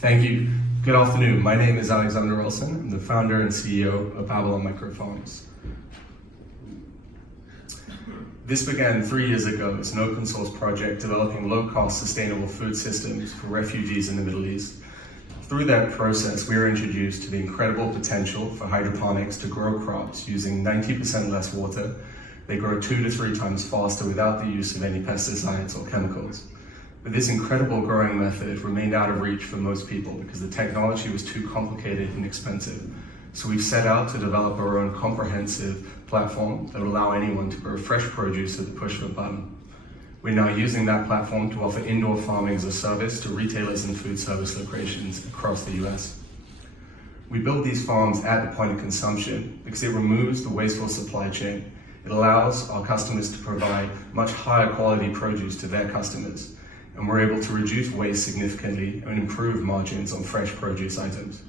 Thank you. Good afternoon. My name is Alexander Wilson. I'm the founder and CEO of Babylon Microfarms. This began 3 years ago as an open source project developing low-cost sustainable food systems for refugees in the Middle East. Through that process, we were introduced to the incredible potential for hydroponics to grow crops using 90% less water. They grow 2 to 3 times faster without the use of any pesticides or chemicals. But this incredible growing method remained out of reach for most people because the technology was too complicated and expensive. So we've set out to develop our own comprehensive platform that would allow anyone to grow fresh produce at the push of a button. We're now using that platform to offer indoor farming as a service to retailers and food service locations across the US. We build these farms at the point of consumption because it removes the wasteful supply chain. It allows our customers to provide much higher quality produce to their customers, and we're able to reduce waste significantly and improve margins on fresh produce items.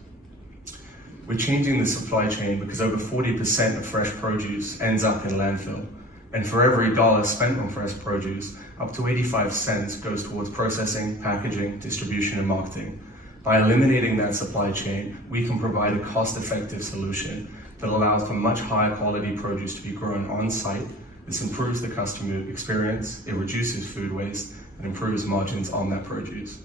We're changing the supply chain because over 40% of fresh produce ends up in landfill. And for every dollar spent on fresh produce, up to 85 cents goes towards processing, packaging, distribution, and marketing. By eliminating that supply chain, we can provide a cost-effective solution that allows for much higher quality produce to be grown on-site. This improves the customer experience, it reduces food waste, and improves margins on that produce.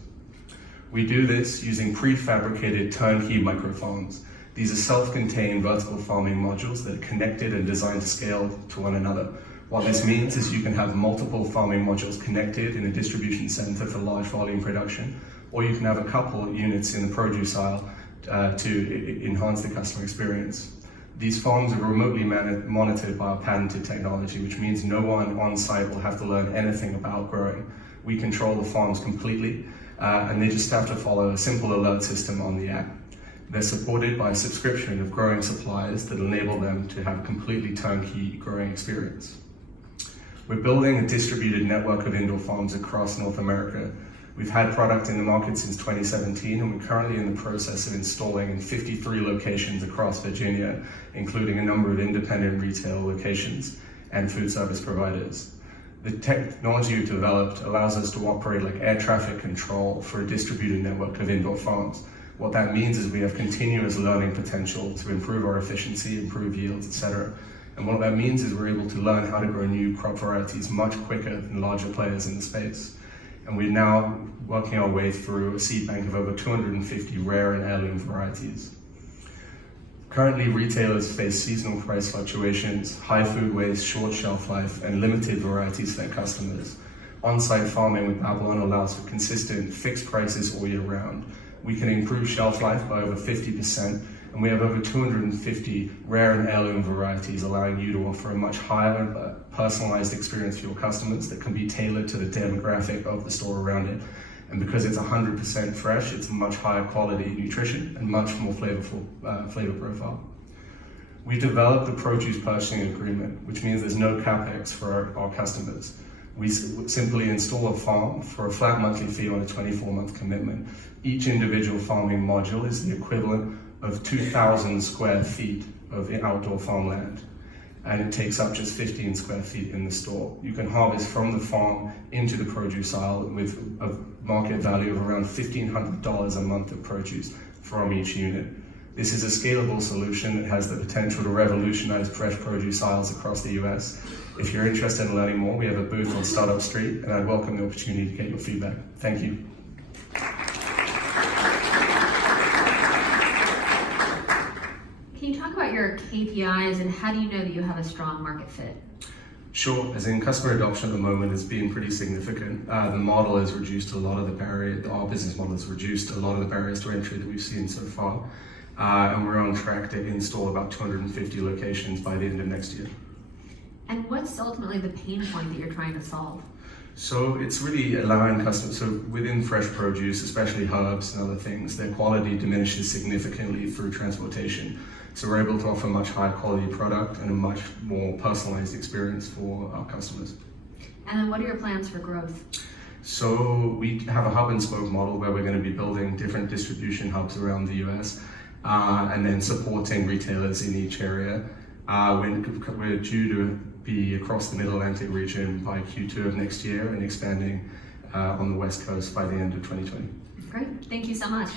We do this using prefabricated turnkey microfarms. These are self-contained vertical farming modules that are connected and designed to scale to one another. What this means is you can have multiple farming modules connected in a distribution center for large volume production, or you can have a couple units in the produce aisle to enhance the customer experience. These farms are remotely monitored by our patented technology, which means no one on site will have to learn anything about growing. We control the farms completely, and they just have to follow a simple alert system on the app. They're supported by a subscription of growing suppliers that enable them to have a completely turnkey growing experience. We're building a distributed network of indoor farms across North America. We've had product in the market since 2017, and we're currently in the process of installing in 53 locations across Virginia, including a number of independent retail locations and food service providers. The technology we've developed allows us to operate like air traffic control for a distributed network of indoor farms. What that means is we have continuous learning potential to improve our efficiency, improve yields, etc. And what that means is we're able to learn how to grow new crop varieties much quicker than larger players in the space. And we're now working our way through a seed bank of over 250 rare and heirloom varieties. Currently, retailers face seasonal price fluctuations, high food waste, short shelf life, and limited varieties for their customers. On-site farming with Babylon allows for consistent, fixed prices all year round. We can improve shelf life by over 50%, and we have over 250 rare and heirloom varieties, allowing you to offer a much higher personalized experience for your customers that can be tailored to the demographic of the store around it. And because it's 100% fresh, it's much higher quality nutrition and much more flavorful flavor profile. We developed a produce purchasing agreement, which means there's no capex for our customers. We simply install a farm for a flat monthly fee on a 24-month commitment. Each individual farming module is the equivalent of 2,000 square feet of outdoor farmland, and it takes up just 15 square feet in the store. You can harvest from the farm into the produce aisle with a market value of around $1,500 a month of produce from each unit. This is a scalable solution that has the potential to revolutionize fresh produce aisles across the US. If you're interested in learning more, we have a booth on Startup Street, and I'd welcome the opportunity to get your feedback. Thank you. Can you talk about your KPIs and how do you know that you have a strong market fit? Sure, as in customer adoption at the moment has been pretty significant. The model has reduced a lot of the barrier, our business model has reduced a lot of the barriers to entry that we've seen so far. And we're on track to install about 250 locations by the end of next year. And what's ultimately the pain point that you're trying to solve? So it's really allowing customers, so within fresh produce, especially herbs and other things, their quality diminishes significantly through transportation. So we're able to offer much higher quality product and a much more personalized experience for our customers. And then what are your plans for growth? So we have a hub and spoke model where we're going to be building different distribution hubs around the US and then supporting retailers in each area. We're due to be across the Mid-Atlantic region by Q2 of next year and expanding on the West Coast by the end of 2020. Great, thank you so much.